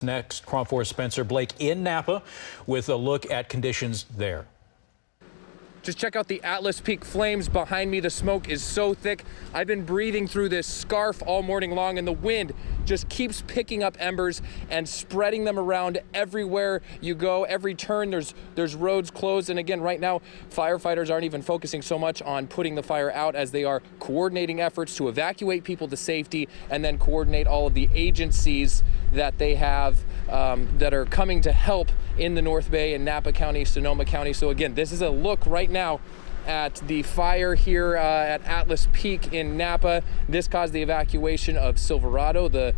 Next, KRON 4's Spencer Blake in Napa with a look at conditions there. Just check out the Atlas Peak flames behind me. The smoke is so thick. I've been breathing through this scarf all morning long, and the wind just keeps picking up embers and spreading them around everywhere you go. Every turn, there's roads closed. And again, right now, firefighters aren't even focusing so much on putting the fire out as they are coordinating efforts to evacuate people to safety and then coordinate all of the agencies that they have that are coming to help in the North Bay and Napa County, Sonoma County. So again, this is a look right now at the fire here at Atlas Peak in Napa. This caused the evacuation of Silverado, the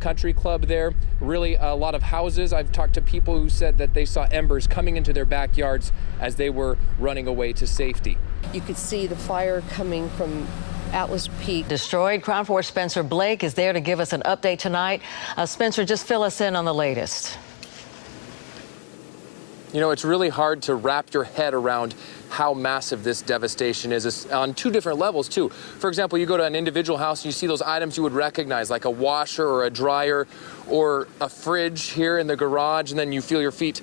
country club there. Really a lot of houses. I've talked to people who said that they saw embers coming into their backyards as they were running away to safety. You could see the fire coming from Atlas Peak. Destroyed. KRON 4's Spencer Blake is there to give us an update tonight. Spencer, just fill us in on the latest. You know, it's really hard to wrap your head around how massive this devastation is. It's on two different levels, too. For example, you go to an individual house and you see those items you would recognize, like a washer or a dryer or a fridge here in the garage, and then you feel your feet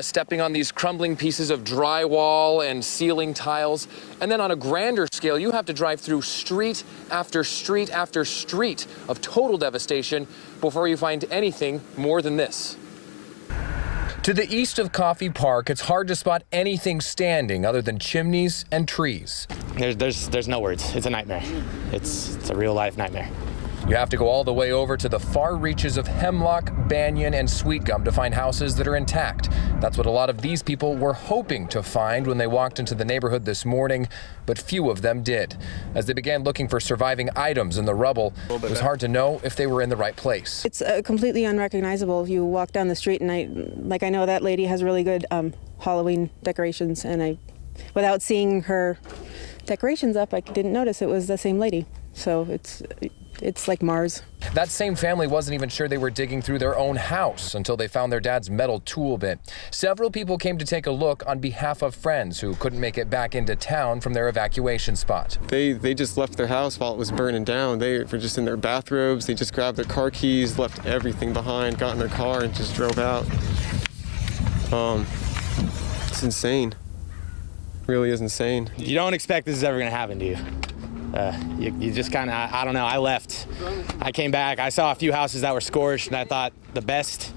stepping on these crumbling pieces of drywall and ceiling tiles. And then on a grander scale, you have to drive through street after street after street of total devastation before you find anything more than this. To the east of Coffey Park, it's hard to spot anything standing other than chimneys and trees. There's no words. It's a nightmare. It's a real life nightmare. You have to go all the way over to the far reaches of Hemlock, Banyan, and Sweet Gum to find houses that are intact. That's what a lot of these people were hoping to find when they walked into the neighborhood this morning, but few of them did. As they began looking for surviving items in the rubble, it was hard to know if they were in the right place. It's completely unrecognizable. If you walk down the street, and I know that lady has really good Halloween decorations, and without seeing her decorations up, I didn't notice it was the same lady. So it's like Mars. That same family wasn't even sure they were digging through their own house until they found their dad's metal tool bin. Several people came to take a look on behalf of friends who couldn't make it back into town from their evacuation spot. They just left their house while it was burning down. They were just in their bathrobes. They just grabbed their car keys, left everything behind, got in their car, and just drove out. It's insane. It really is insane. You don't expect this is ever going to happen to you. You just kind of, I don't know, I left. I came back, I saw a few houses that were scorched, and I thought the best.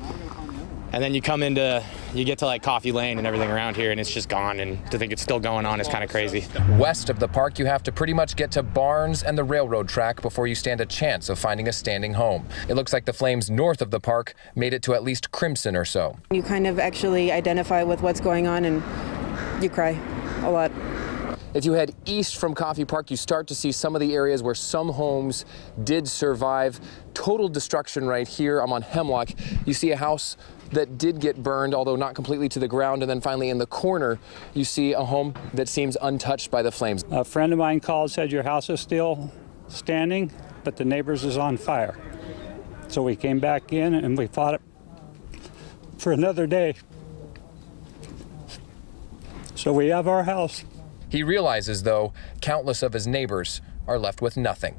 And then you get to like Coffee Lane and everything around here, and it's just gone, and to think it's still going on is kind of crazy. West of the park, you have to pretty much get to Barnes and the railroad track before you stand a chance of finding a standing home. It looks like the flames north of the park made it to at least Crimson or so. You kind of actually identify with what's going on, and you cry a lot. If you head east from Coffey Park, you start to see some of the areas where some homes did survive. Total destruction right here. I'm on Hemlock. You see a house that did get burned, although not completely to the ground. And then finally in the corner, you see a home that seems untouched by the flames. A friend of mine called, said your house is still standing, but the neighbor's is on fire. So we came back in and we fought it for another day. So we have our house. He realizes, though, countless of his neighbors are left with nothing.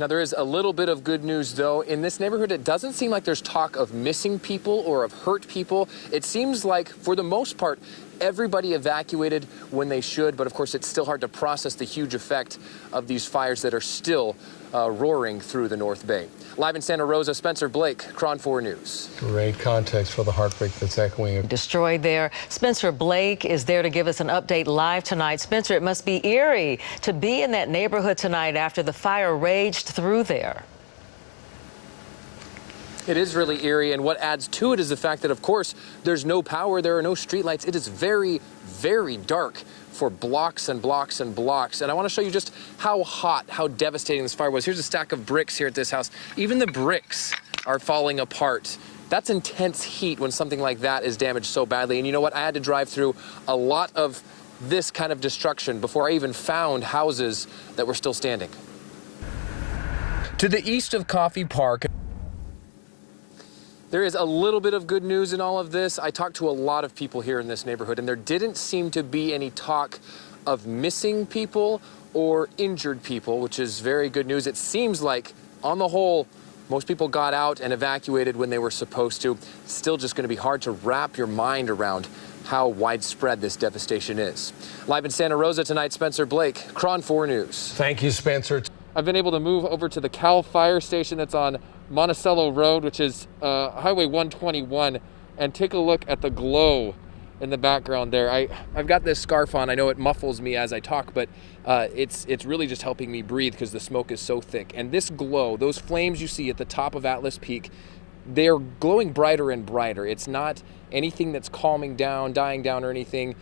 Now, there is a little bit of good news, though. In this neighborhood, it doesn't seem like there's talk of missing people or of hurt people. It seems like, for the most part, everybody evacuated when they should, but of course, it's still hard to process the huge effect of these fires that are still roaring through the North Bay. Live in Santa Rosa, Spencer Blake, KRON 4 News. Great context for the heartbreak that's echoing. Destroyed there. Spencer Blake is there to give us an update live tonight. Spencer, it must be eerie to be in that neighborhood tonight after the fire raged through there. It is really eerie, and what adds to it is the fact that, of course, there's no power, there are no streetlights. It is very, very dark for blocks and blocks and blocks. And I want to show you just how hot, how devastating this fire was. Here's a stack of bricks here at this house. Even the bricks are falling apart. That's intense heat when something like that is damaged so badly. And you know what? I had to drive through a lot of this kind of destruction before I even found houses that were still standing. To the east of Coffey Park, there is a little bit of good news in all of this. I talked to a lot of people here in this neighborhood, and there didn't seem to be any talk of missing people or injured people, which is very good news. It seems like, on the whole, Most people got out and evacuated when they were supposed to. It's still just going to be hard to wrap your mind around how widespread this devastation is. Live in Santa Rosa tonight, Spencer Blake, KRON 4 News. Thank you, Spencer. I've been able to move over to the Cal Fire Station that's on Monticello Road, which is Highway 121, and take a look at the glow in the background there. I've got this scarf on. I know it muffles me as I talk, but it's really just helping me breathe because the smoke is so thick. And this glow, those flames you see at the top of Atlas Peak, they're glowing brighter and brighter. It's not anything that's calming down, dying down or anything.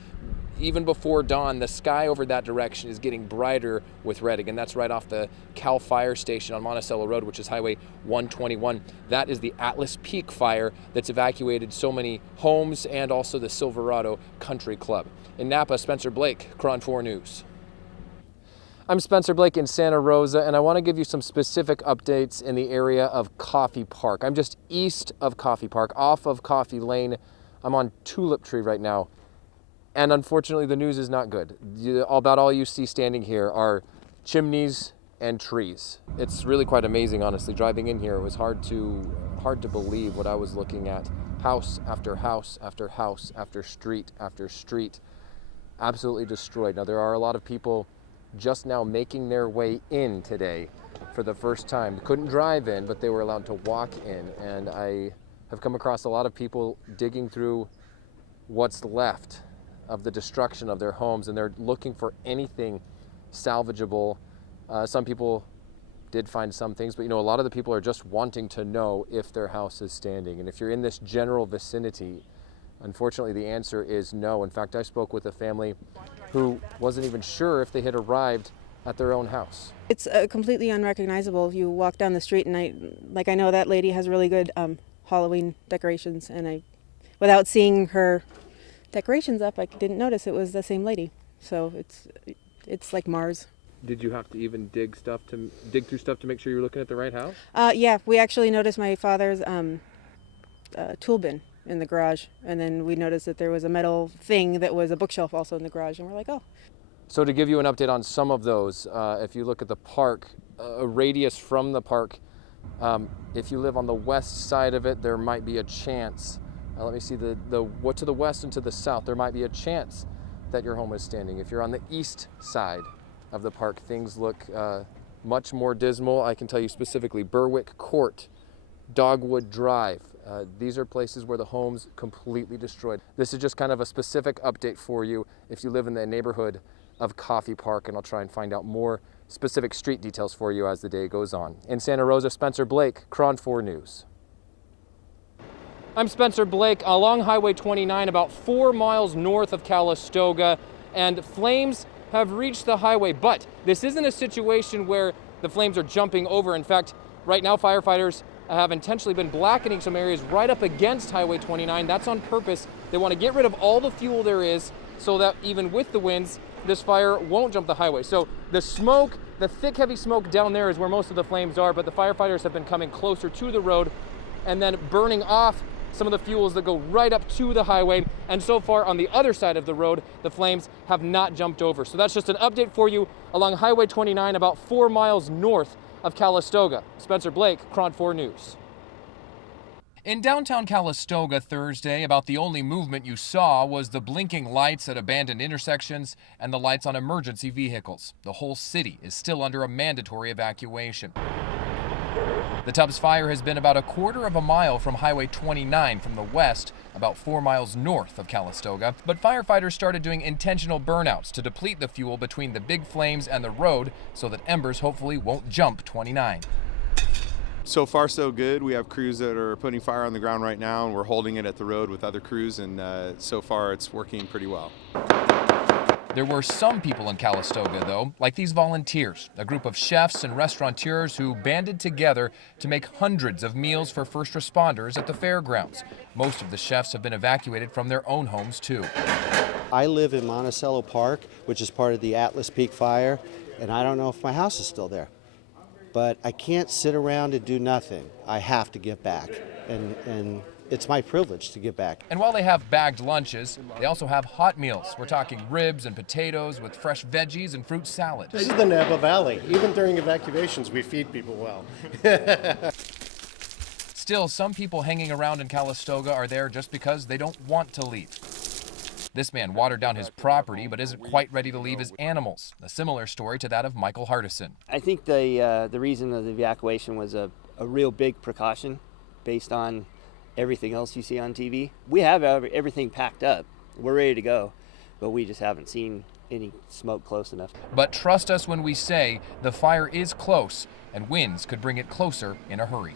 Even before dawn, the sky over that direction is getting brighter with red. Again, that's right off the Cal Fire Station on Monticello Road, which is Highway 121. That is the Atlas Peak fire that's evacuated so many homes and also the Silverado Country Club. In Napa, Spencer Blake, KRON 4 News. I'm Spencer Blake in Santa Rosa, and I want to give you some specific updates in the area of Coffee Park. I'm just east of Coffee Park, off of Coffee Lane. I'm on Tulip Tree right now. And unfortunately, the news is not good. About all you see standing here are chimneys and trees. It's really quite amazing, honestly. Driving in here, it was hard to believe what I was looking at. House after house after house after street after street, absolutely destroyed. Now, there are a lot of people just now making their way in today for the first time. They couldn't drive in, but they were allowed to walk in. And I have come across a lot of people digging through what's left of the destruction of their homes, and they're looking for anything salvageable. Some people did find some things, but a lot of the people are just wanting to know if their house is standing. And if you're in this general vicinity, unfortunately the answer is no. In fact, I spoke with a family who wasn't even sure if they had arrived at their own house. It's completely unrecognizable if you walk down the street, and I know that lady has really good Halloween decorations, and without seeing her decorations up, I didn't notice it was the same lady. So it's like Mars. Did you have to even dig through stuff to make sure you were looking at the right house? Yeah, we actually noticed my father's tool bin in the garage, and then we noticed that there was a metal thing that was a bookshelf also in the garage, and we're like, oh. So to give you an update on some of those, if you look at the park, a radius from the park, if you live on the west side of it, there might be a chance. Let me see what to the west and to the south. There might be a chance that your home is standing. If you're on the east side of the park, things look much more dismal. I can tell you specifically Berwick Court, Dogwood Drive. These are places where the home's completely destroyed. This is just kind of a specific update for you if you live in the neighborhood of Coffee Park, and I'll try and find out more specific street details for you as the day goes on. In Santa Rosa, Spencer Blake, KRON 4 News. I'm Spencer Blake along Highway 29, about 4 miles north of Calistoga, and flames have reached the highway. But this isn't a situation where the flames are jumping over. In fact, right now firefighters have intentionally been blackening some areas right up against Highway 29. That's on purpose. They want to get rid of all the fuel there is so that even with the winds, this fire won't jump the highway. So the smoke, the thick, heavy smoke down there is where most of the flames are, but the firefighters have been coming closer to the road and then burning off some of the fuels that go right up to the highway. And so far on the other side of the road, the flames have not jumped over. So that's just an update for you along Highway 29, about 4 miles north of Calistoga. Spencer Blake, KRON 4 News. In downtown Calistoga Thursday, about the only movement you saw was the blinking lights at abandoned intersections and the lights on emergency vehicles. The whole city is still under a mandatory evacuation. The Tubbs fire has been about a quarter of a mile from Highway 29 from the west, about 4 miles north of Calistoga, but firefighters started doing intentional burnouts to deplete the fuel between the big flames and the road so that embers hopefully won't jump 29. So far, so good. We have crews that are putting fire on the ground right now, and we're holding it at the road with other crews, and so far it's working pretty well. There were some people in Calistoga, though, like these volunteers, a group of chefs and restaurateurs who banded together to make hundreds of meals for first responders at the fairgrounds. Most of the chefs have been evacuated from their own homes, too. I live in Monticello Park, which is part of the Atlas Peak fire, and I don't know if my house is still there. But I can't sit around and do nothing. I have to give back, and it's my privilege to give back. And while they have bagged lunches, they also have hot meals. We're talking ribs and potatoes with fresh veggies and fruit salad. This is the Napa Valley. Even during evacuations, we feed people well. Still, some people hanging around in Calistoga are there just because they don't want to leave. This man watered down his property but isn't quite ready to leave his animals. A similar story to that of Michael Hardison. I think the reason of the evacuation was a real big precaution based on everything else you see on TV. We have everything packed up. We're ready to go, but we just haven't seen any smoke close enough. But trust us when we say the fire is close and winds could bring it closer in a hurry.